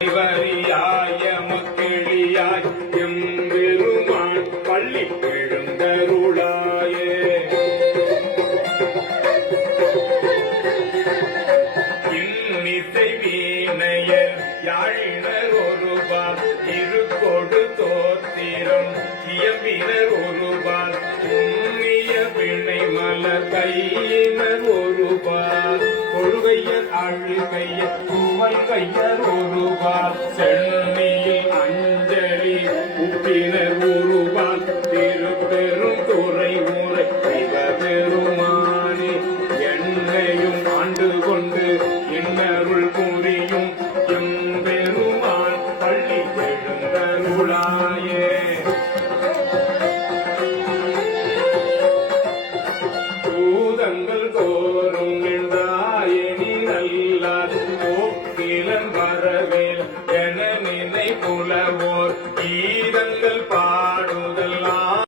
வரியாய மக்களியாய் எம்பெருமான் பள்ளி எழுந்தருளாயே. இன்னிசை வீணையர் யாழினர் ஒருபால் இருக்கொடு தோத்திரம் இயம்பினர் ஒருபால் உண்ணிய பிணை மலர் கையின கொள்கையர் அழுகையர் குவல் கையர் ஒருவார் சென்னியில் அஞ்சலி உப்பினர் ஒருபால் திருப்பெரும் துறை முறை பெருமானே என்னையும் ஆண்டு கொண்டு இன்னருள் கூறி நல்லார் போக்கிலன் வரவேல் என நினை புலவோர் ஈ